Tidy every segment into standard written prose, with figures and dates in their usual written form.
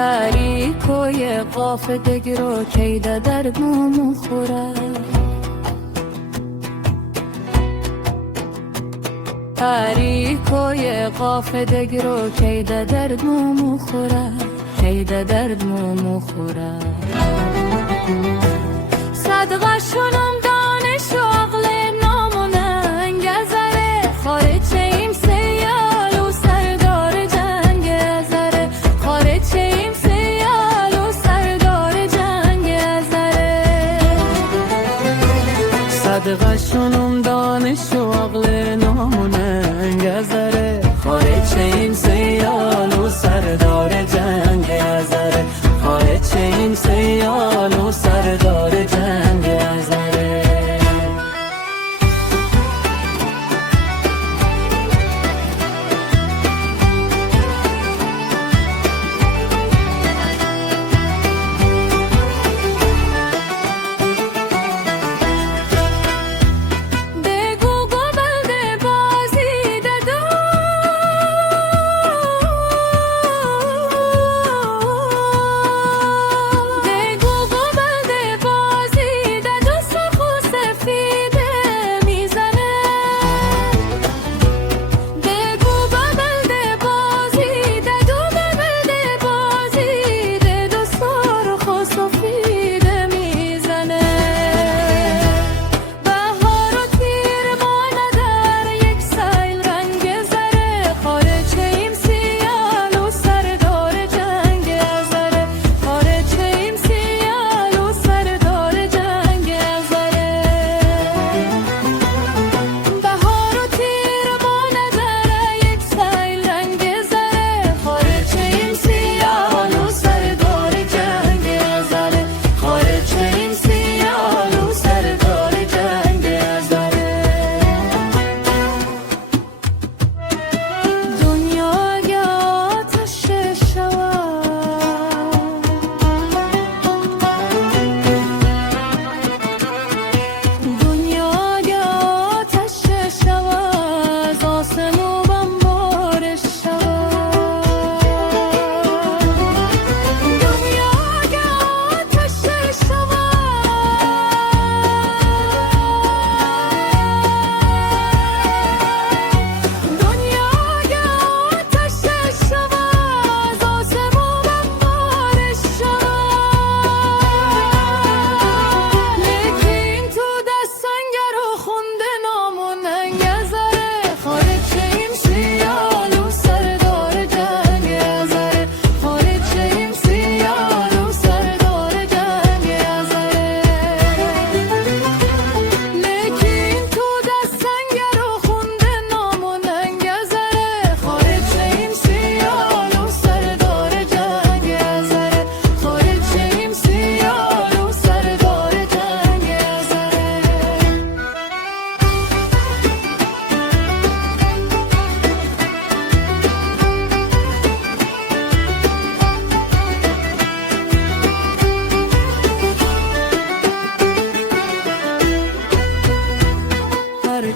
تاریکوی قاف دگرو کیده درد مو خوره تاریکوی قاف دگرو کیده درد مو خوره کیده درد مو خوره صدقه شنم دانش و عقل نامونن گذره خارج این سیال و سردار جنگ گذره خارج این سیال و سردار جنگ گذره صدقه شنم دانش و عقل نامونن گذره خارج این سیال و سردار جنگ گذره خارج این سیال و سردار جنگ گذره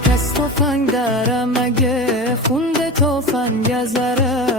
کس تفنگ داره مگه خونده تفنگ گذره